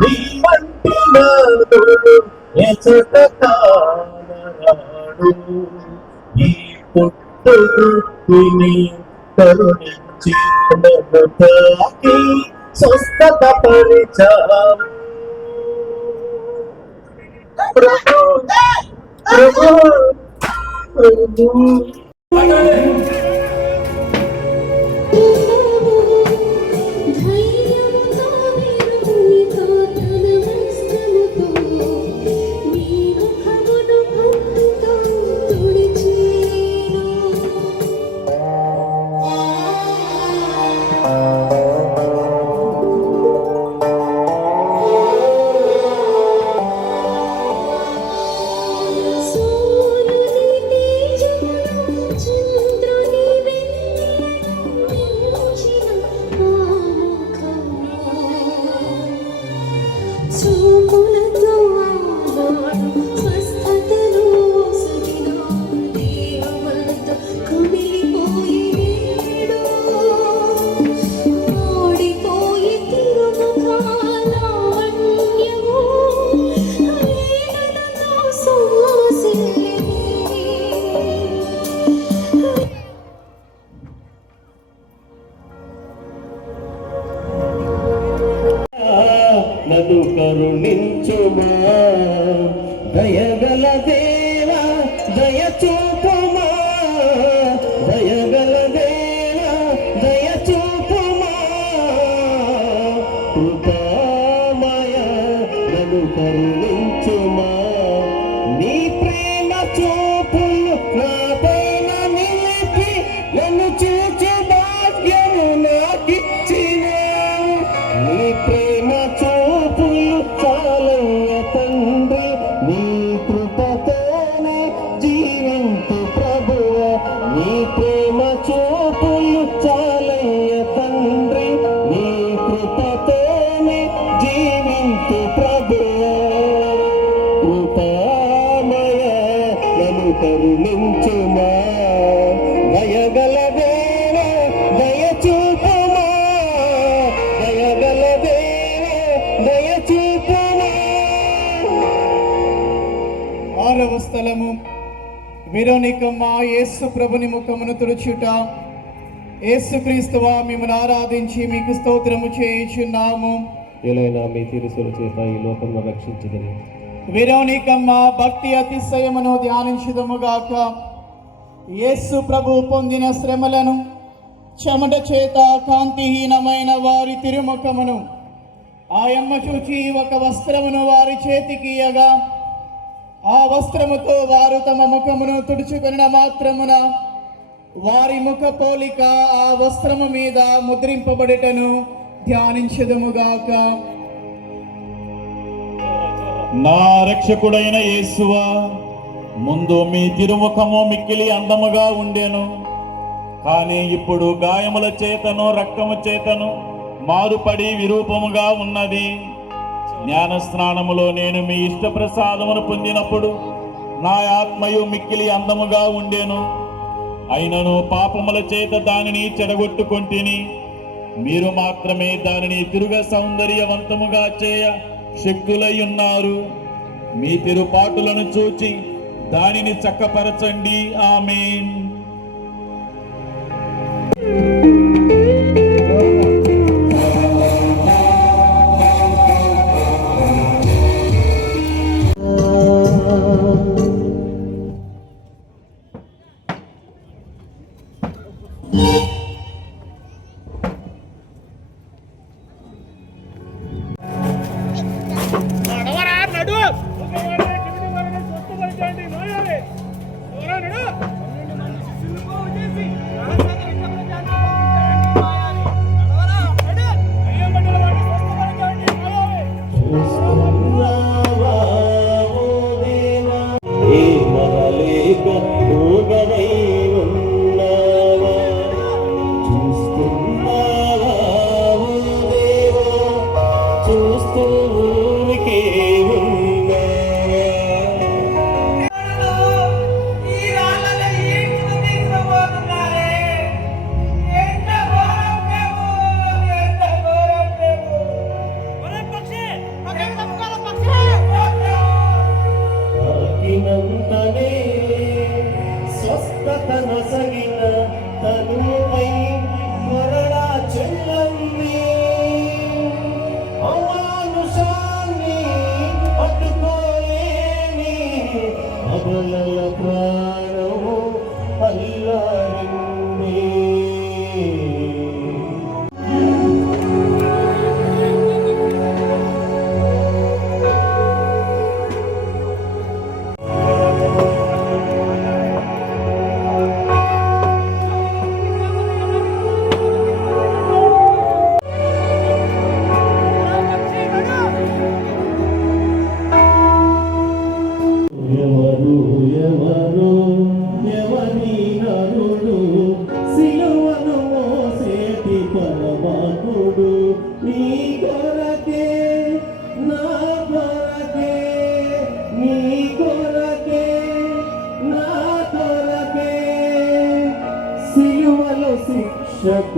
నీ వంటి నాదుడు ఎచట కానరాడు. ఈ పుట్టుని కరుణించి నన్ను తాకి స్వస్థత పరిచావు ప్రభు ప్రభు ప్రభు. నన్ను కరుణించుమా దయగల దేవా దయ చూపుమా దయగల దేవా దయ చూపుమా కృపామయ నన్ను కరుణించుమా నీ ప్రేమ చూపులు నా పైన నిలిపి నన్ను చూచు భాగ్యము నాకిచ్చిన నీ ప్రేమ కరుణించుమా దయగల దేవా దయ చూపుమా దయగల దేవా దయ చూపుమా. 6వ స్థలము వెరోనికమ్మ యేసు ప్రభుని ముఖమును తుడుచుట. యేసుక్రీస్తువా మిమ్మల్ని ఆరాధించి మీకు స్తోత్రము చేయుచున్నాము. ఎలైనా మీ తిరుసుల చేత ఈ లోకంలో రక్షించదని వెరోనికమ్మ భక్తి అతిశయమును ధ్యానించుదుముగాక. యేసు ప్రభు పొందిన శ్రమలను చెమట చేత కాంతిహీనమైన వారి తిరుముఖమును ఆయమ్మ చూచి ఒక వస్త్రమును వారి చేతికి ఇయ్యగా ఆ వస్త్రముతో వారు తమ ముఖమును తుడుచుకొనిన మాత్రమున వారి ముఖ పోలిక ఆ వస్త్రము మీద ముద్రింపబడుటను ధ్యానించుదుముగాక. నా రక్షకుడైన యేసువా, ముందు మీ తిరుముఖము మిక్కిలి అందముగా ఉండెను, కానీ ఇప్పుడు గాయముల చేతను రక్తము చేతను మారుపడి విరూపముగా ఉన్నది. జ్ఞాన స్నానములో నేను మీ ఇష్ట ప్రసాదమును పొందినప్పుడు నా ఆత్మయు మిక్కిలి అందముగా ఉండెను. అయినను పాపముల చేత దానిని చెడగొట్టుకొంటిని. మీరు మాత్రమే దానిని తిరుగ సౌందర్యవంతముగా చేయ శక్తులై ఉన్నారు. మీ తిరుపాటులను చూచి దానిని చక్కపరచండి. ఆమేన్.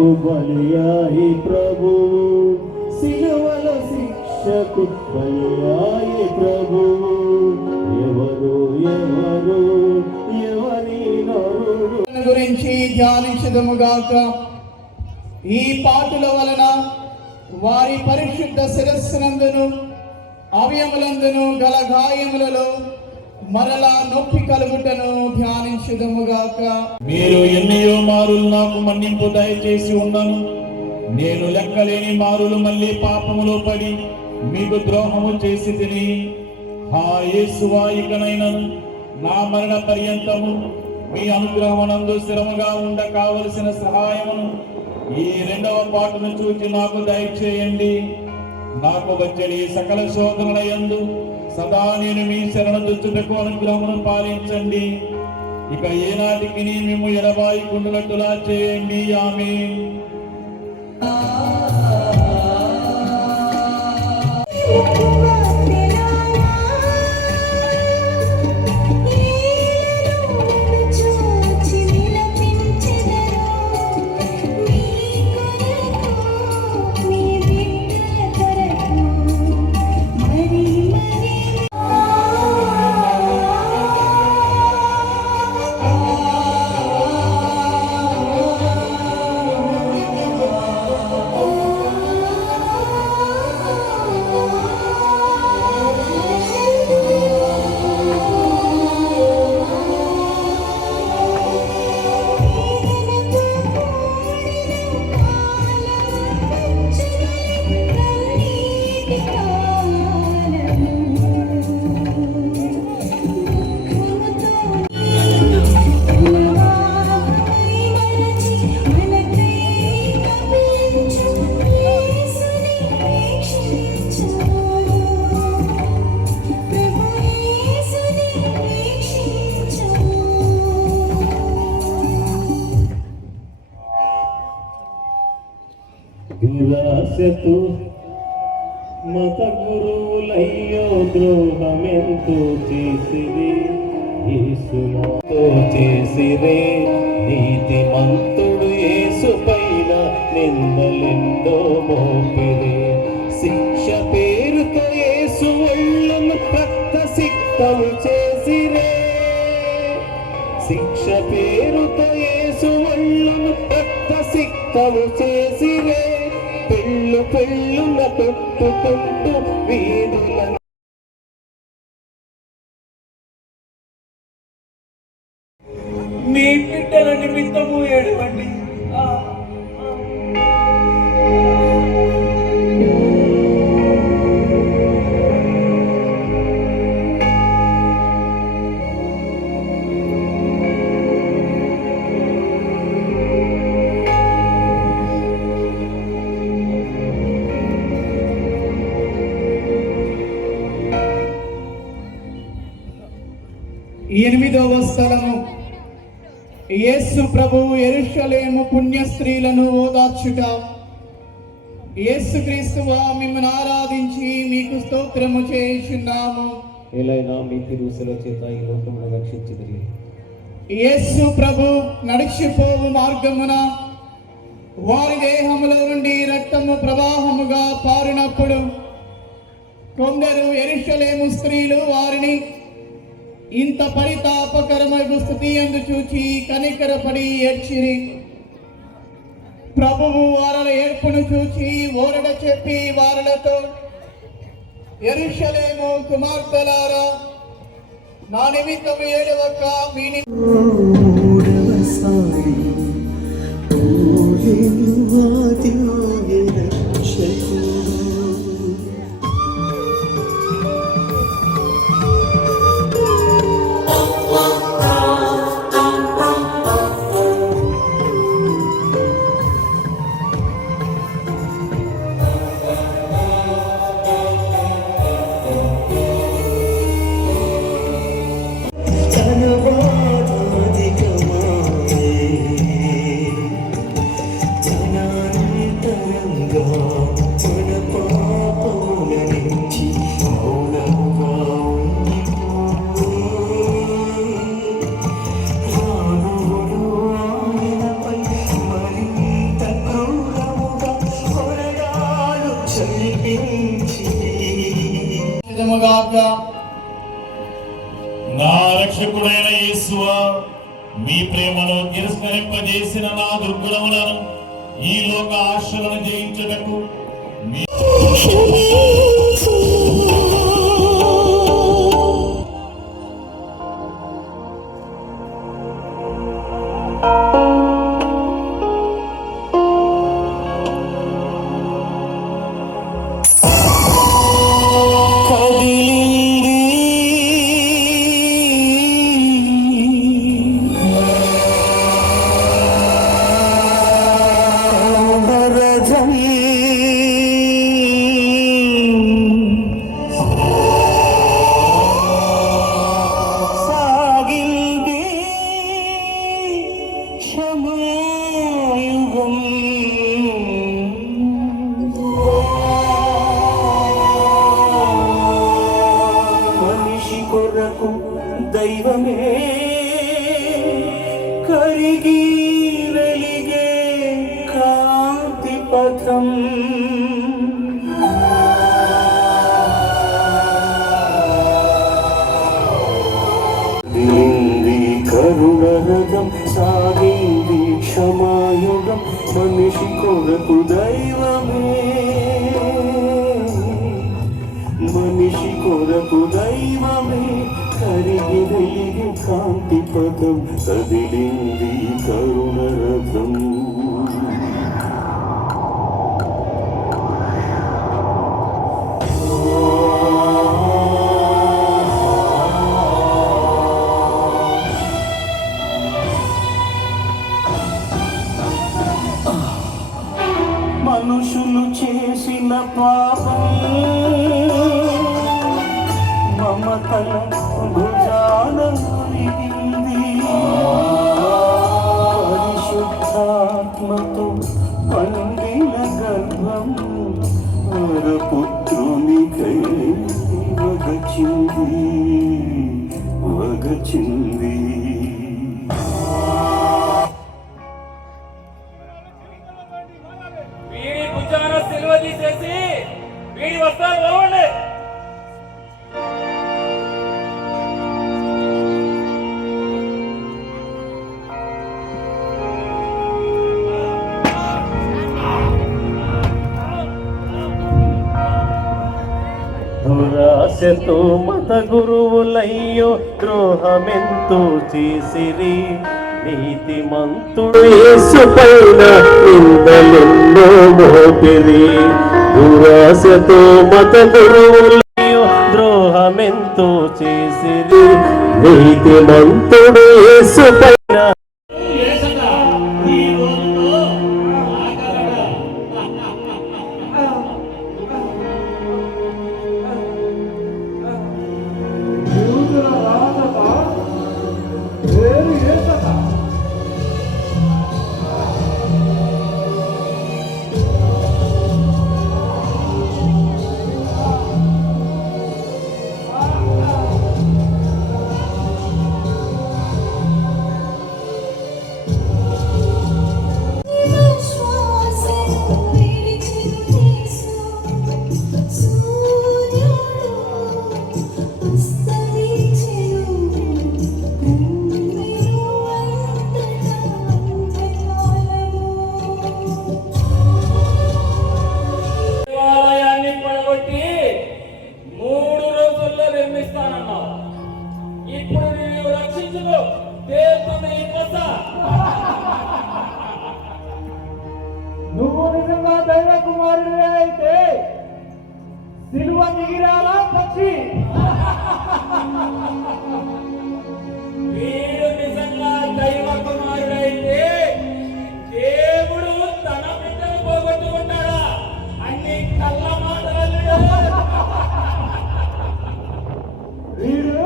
శిక్షకు బలియాయి ప్రభువు, సిలువల శిక్షకు బలియాయి ప్రభువు. ఎవరు ఎవరు ఎవరి నరుడు గురించి ధ్యానించదముగాక. ఈ పాటుల వలన వారి పరిశుద్ధ శిరస్సునందును అవయములందును గల గాయములలో మరలా నొప్పి కలుగుటను ధ్యానించదముగాక. మీరు ఎన్నయో మారులు నాకు మన్నింపు దయచేసి ఉన్నాను. నేను లెక్కలేని మారులు మళ్ళీ పాపములో పడి మీకు ద్రోహము చేసి తిని, ఆ యేసువా ఇకనైనను నా మరణ పర్యంతము మీ అనుగ్రహమునందు స్థిరముగా ఉండ కావలసిన సహాయమును ఈ రెండవ పాటను చూచి నాకు దయచేయండి. నాకు వచ్చే సకల శోధనల యందు సదా నేను మీ శరణ దుచ్చుటకు అనుగ్రహమును పాలించండి. ఇక ఏనాటికి మేము ఎడబాయికుండునట్టులా చేయండి. ఆమేన్. దురాశతో మత గురువులయ్యో ద్రోహమెంతో చేసిరే, యేసుతో చేసిరే. నీతిమంతుడు యేసు పైన నిందలెందో మోపిరే. శిక్ష పేరుతో యేసు ఒళ్ళను రక్త సిక్తము చేసిరే. శిక్ష పేరుతో యేసు ఒళ్ళను రక్త సిక్తము చేసిరే. పెళ్ళు పెళ్ళున తొట్టుకుంటూ వీధుల మీ బిడ్డల నిమిత్తము ఏడవండి. 8వ స్థలము యేసు ప్రభువు యెరూషలేము పుణ్య స్త్రీలను ఓదార్చుట. యేసుక్రీస్తువా మిమ్మల్ని ఆరాధించి మీకు స్తోత్రము చేయుచున్నాము. ఏలైనా మీ తిరుసల చేత ఈ లోకమును రక్షించితిరి. యేసు ప్రభు నడిచిపోవు మార్గమున వారి దేహములో నుండి రక్తము ప్రవాహముగా పారినప్పుడు కొందరు యెరూషలేము స్త్రీలు వారిని ఇంత పరితాపకరమైన స్థితి యందు చూచి కనికరపడి ఏడ్చిరి. ప్రభువు వారి ఏడ్పును చూచి ఓరడ చెప్పి వారితో, యెరూషలేము కుమార్తెలారా, నా నిమిత్తము ఏడవక మీ జనాంత విధముగాక నా రక్షకుడైన యేసువా, మీ ప్రేమను తిరస్కరింపజేసిన నా దుర్గుణములను ఈ లోక ఆశలను జయించుటకు మీ దైవమే కరిగి వెలిగే కాంతి పథం దిలింది కరుణరథం సాగింది క్షమాయుగం మనిషి కొరకు దైవమే మనిషి కొరకు దైవమే కరిగి వెలిగి కాంతి పదం కదిలింది కరుణరథం మనుషులు చేసిన పాపం మమతల భుజాన విరిగింది పరిశుద్ధాత్మతో పండిన గర్భం వరపుత్రునికై వగచింది వీడి భుజాన సిలువ తీసేసి వీడి వస్త్రాలు పోవండి. దురాశతో మత గురువులయ్యో ద్రోహమెంతో చేసిరి నీతిమంతుడు యేసుపైన నిందలెన్నో మోపిరి దురాశతో మత గురువులయ్యో ద్రోహమెంతో చేసిరి నీతిమంతుడు యేసుపైన నువ్వు నిజంగా దైవ కుమారుడే అయితే సిలువ దిగిరాలా పక్షి. వీడు నిజంగా దైవ కుమారుడైతే దేవుడు తన బిడ్డను పోగొట్టుకుంటాడా? అన్ని కళ్ళ మాటలు. వీడు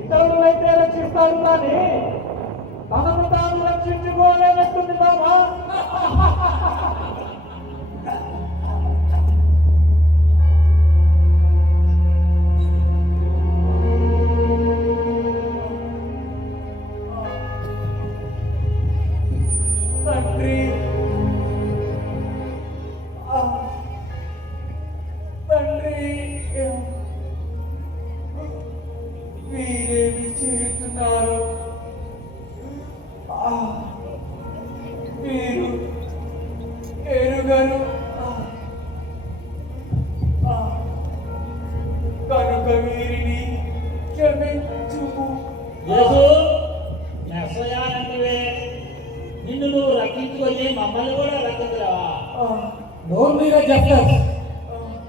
ఇతరులైతే రక్షిస్తాడు కానీ తనను తాను రక్షించుకోలేనట్టుంది బాబా. యేసు మెస్సయానంటివే, నిన్ను నువ్వు రక్షించుకొని మమ్మల్ని కూడా రక్షించరావా? నోరు మీద చెప్తారు.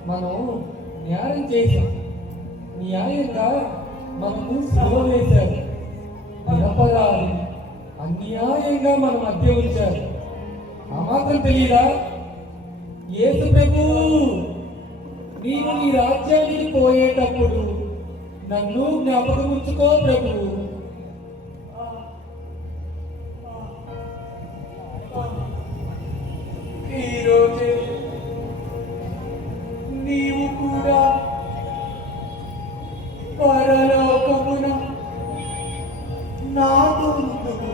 మనం న్యాయం చేశాం, న్యాయంగా మనకు శివ వేశారు. నిరపరాధి అన్యాయంగా మన మధ్య ఉంచారు. ఆ మాత్రం తెలియదా? యేసు ప్రభు, నీవు నీ రాజ్యానికి పోయేటప్పుడు నన్ను జ్ఞాపకం ఉంచుకో ప్రభు. ఈరోజే నీవు కూడా పరలోకమున నాతో ఉండును.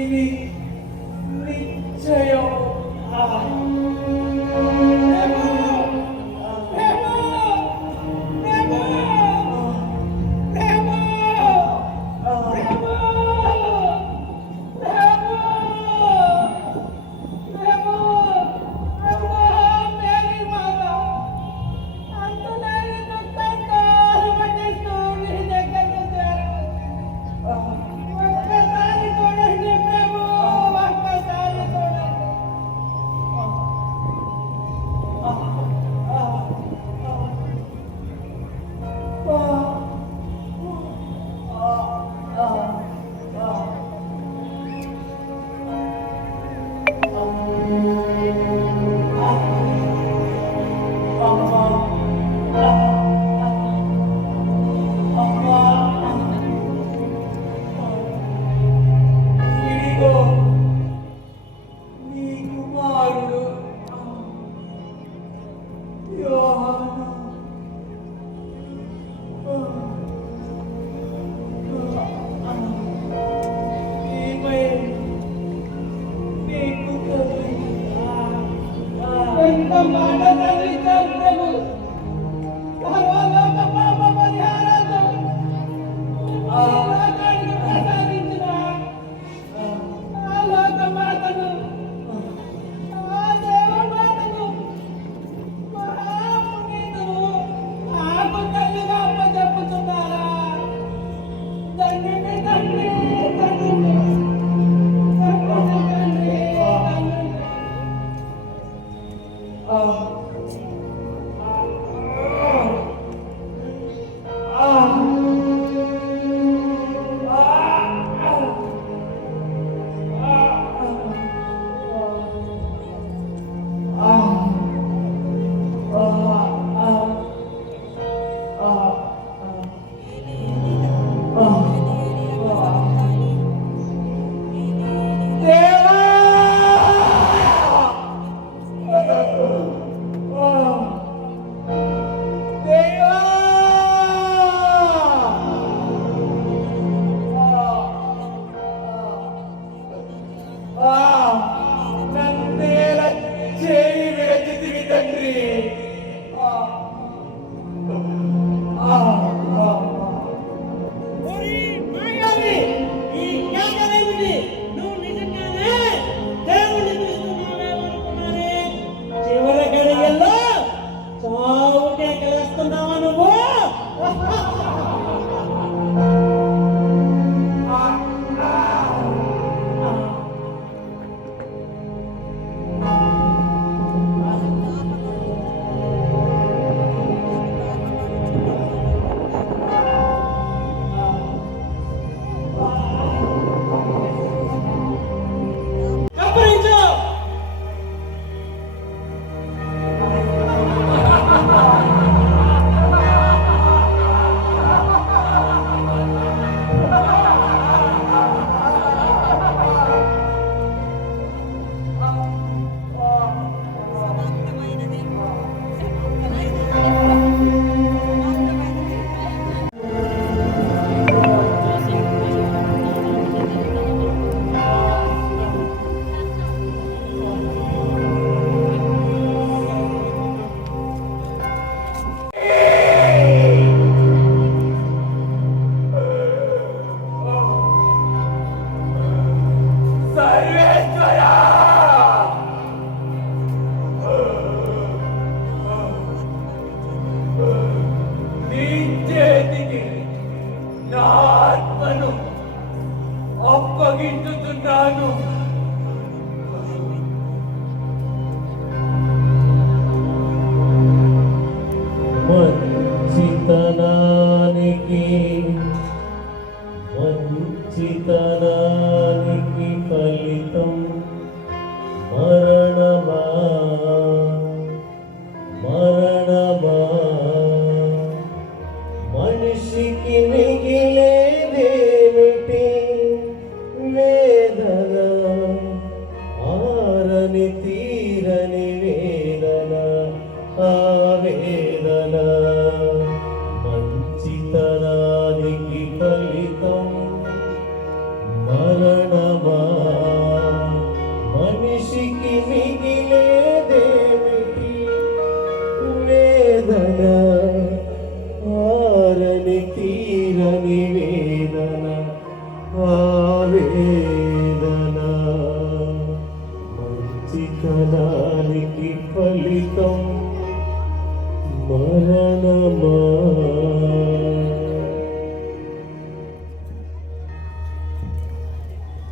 ఇది నిశ్చయం. దేవా! మరణమా మనిషికి మిగిలేదేమిటి వేదన ఆరని తీరని వేదన ఆ వేదన మంచితనానికి ఫలితం మరణమా మనిషికి మిగిలేదేమిటి వేదన ఆరని తీరని వేదన ఆ వేదన మంచితనానికి ఫలితం మరణమా.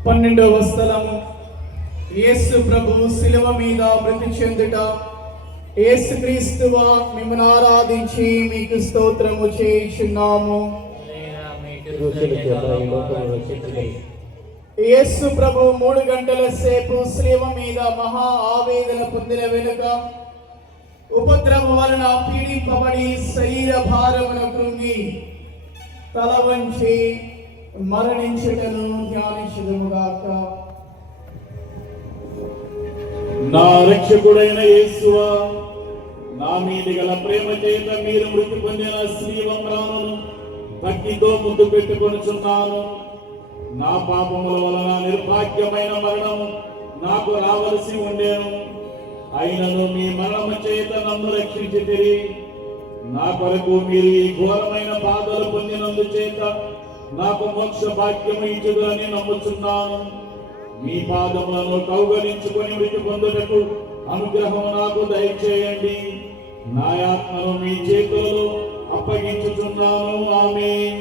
పన్నెండవ స్థలము యేసు ప్రభు శిలువ మీద మృతి చెందుట. యేసుక్రీస్తువా మిమ్మల్ని ఆరాధించి మీకు స్తోత్రము చేయుచున్నాము. యేసు ప్రభు 3 గంటల సేపు శిలువ మీద మహా ఆవేదన పొందిన వెనుక ఉపద్రవం వలన పీడింపబడి శరీర భారమున కృంగి తల వంచి మరణించుటను ధ్యానించుదుముగాక. నా రక్షకుడైన యేసువా, నా మీది గల ప్రేమ చేత మీరు మృతి పొందిన శ్రీవంరాలను భక్తితో ముద్దు పెట్టుకొనుచున్నాను. నా పాపముల వలన నిర్భాగ్యమైన మరణము నాకు రావలసి ఉండేను. అయినను మీ మరణము చేత నన్ను రక్షించితిరి. నా కొరకు మీరు ఈ ఘోరమైన బాధలు పొందినందు చేత నాకు మోక్ష భాగ్యము ఇచ్చుదని నమ్ముచున్నాను. మీ పాదములను కౌగలించుకొని మృతి పొందుటకు అనుగ్రహం నాకు దయచేయండి. నా ఆత్మను మీ చేతులలో అప్పగించుచున్నాను. ఆమేన్.